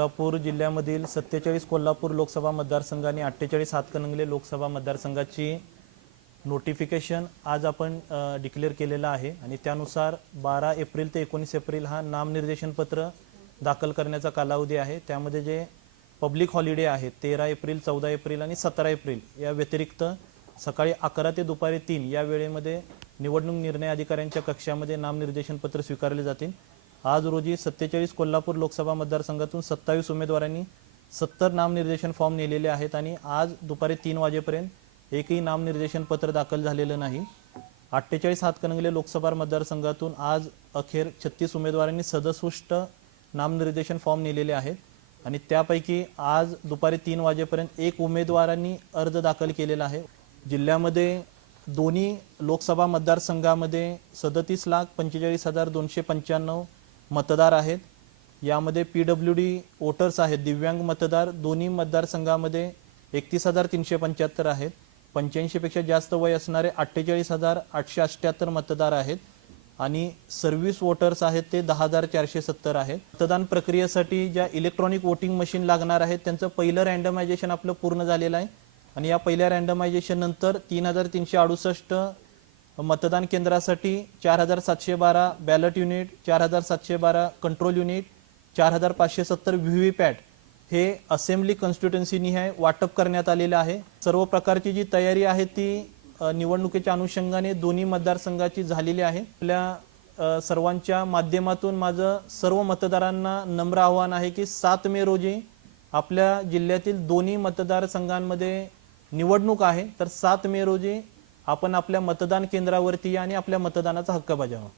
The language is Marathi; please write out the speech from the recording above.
कोल्हापूर जिल्ह्यामधील 47 कोल्हापूर लोकसभा मतदारसंघ आणि 48 हातकणंगले लोकसभा मतदारसंघाची नोटिफिकेशन आज आपण डिक्लेअर केलेला आहे आणि त्यानुसार 12 एप्रिल ते 19 एप्रिल हा नामनिर्देशन पत्र दाखल करण्याचा कालावधी आहे। त्यामध्ये जे पब्लिक हॉलिडे आहेत 13 एप्रिल 14 एप्रिल आणि 17 एप्रिल या व्यतिरिक्त सकाळी 11 ते दुपारी 3 या वेळेमध्ये निवडणूक निर्णय अधिकाऱ्यांच्या कक्षामध्ये नामनिर्देशन पत्र स्वीकारले जातील। आज रोजी 47 कोल्हापूर लोकसभा मतदारसंघातून 27 उमेदवारांनी 70 नामनिर्देशन फॉर्म नेलेले आहेत आणि आज दुपारी 3 वाजेपर्यंत एकही नामनिर्देशन पत्र दाखल झालेलं नाही। 48 हातकणंगले लोकसभा मतदारसंघातून आज अखेर 36 उमेदवारांनी 67 नामनिर्देशन फॉर्म नेलेले आहेत आणि त्यापैकी आज दुपारी 3 वाजेपर्यंत एक उमेदवारांनी अर्ज दाखल केलेला आहे। जिल्ह्यामध्ये दोन्ही लोकसभा मतदारसंघामध्ये 37,45,295 मतदार आहेत। यामध्ये PWD वोटर्स आहेत, दिव्यांग मतदार दोन्ही मतदारसंघामध्ये 31,375 आहेत। 85 पेक्षा जास्त वय असणारे 48,878 मतदार आहेत आणि सर्व्हिस वोटर्स आहेत ते 10,470 आहेत। मतदान प्रक्रियेसाठी ज्या इलेक्ट्रॉनिक वोटिंग मशीन लागणार आहेत त्यांचं पहिलं रँडमायझेशन आपलं पूर्ण झालेलं आहे आणि या पहिल्या रँडमायझेशन नंतर 3,368 मतदान केंद्रासाठी 4,712 ballot unit, 4,712 control unit, 4,570 VVPAT हे असेंब्ली कॉन्स्टिट्युएन्सी हे वाटप करण्यात आलेलं आहे। सर्व प्रकारची जी तयारी आहे ती निवडणुकीच्या अनुषंगाने दोन्ही मतदारसंघाची झालेली आहे। आपल्या सर्वांच्या माध्यमातून माझं सर्व मतदारांना नम्र आवाहन आहे की 7 मे रोजी आपल्या जिल्ह्यातील दोन्ही मतदारसंघांमध्ये निवडणूक आहे, तर 7 मे रोजी आपण आपल्या मतदान केंद्रावरती आणि आपल्या मतदानाचा हक्क बजावा।